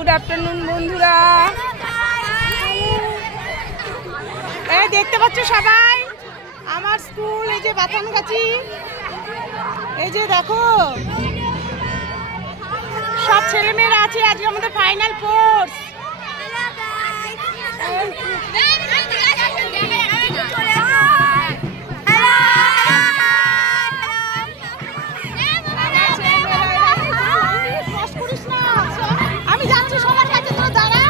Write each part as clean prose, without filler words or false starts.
Good afternoon বন্ধুরা। এই দেখতে পাচ্ছ সবাই আমার স্কুল, এই যে বাথানগাছি, এই যে দেখো সব ছেলেমেয়েরা আছে। আজকে আমাদের ফাইনাল কোর্স। আমি যাচ্ছি সবার কাছে, তো দাঁড়া।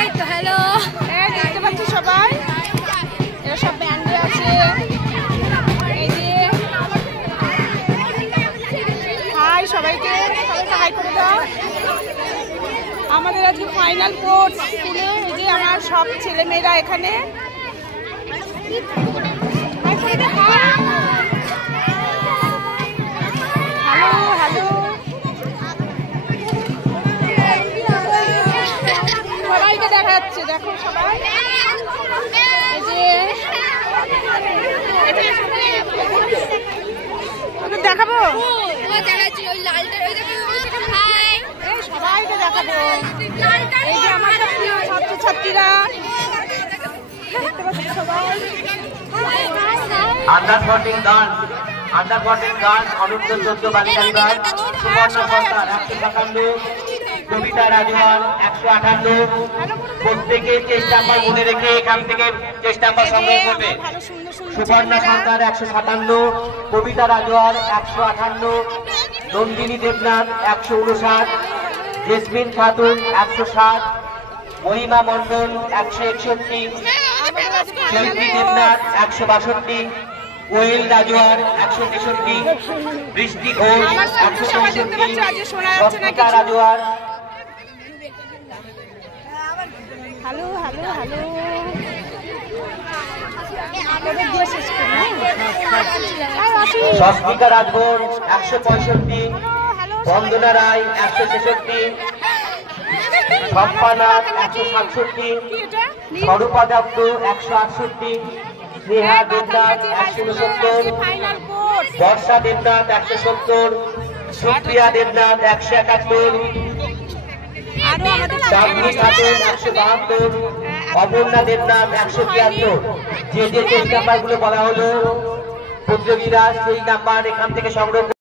এই তো হ্যালো, এই দেখতে পাচ্ছি সবাই, এরা সব ব্যান্ডে আছে। এই যে হাই সবাইকে, সবাইকে হাই করে দাও। আমাদের আজকে ফাইনাল কোর্স স্কুলে। এই যে আমার সব ছেলেমেয়েরা এখানে। হ্যালো হ্যালো, সবাইকে দেখা যাচ্ছে, দেখো সবাই। এই যে দেখাবো, সবাইকে দেখাবো। এই যে আমার সব প্রিয় ছাত্রছাত্রীরা, দেখতে পাচ্ছি সবাই। আন্ডার 14 গার্লস অনূর্ধ্ব 14 বালিকা বিভাগ সুবর্ণ সরকার 157, কবিতা রাজওয়াল 158। প্রত্যেকে চেষ্টা নাম্বার মনে রেখে এখান থেকে চেষ্টা নাম্বার সংগ্রহ করবে। Subarna Sarkar 157, Kabita Rajwal 158, Nandini Debnath 159, Jesmin Khatun 160, Mahima Mondal 161, Chaitri Debnath 162, Koel Rajwar 163, Brishti Ghosh 164, Susmita Rajwar. Hello hello hello, Susmita Rajbhor 165, Bandana Roy 166, Sampanath 167, Swarupa Dutta 168, Sneha Debnath 169, Barsha Debnath 170, Supriya Debnath 171, Chandni Khatun 172, Aparna Debnath 173। যে যে চেষ্টা নাম্বার গুলো বলা হলো প্রতিযোগীরা সেই নাম্বার এখান থেকে সংগ্রহ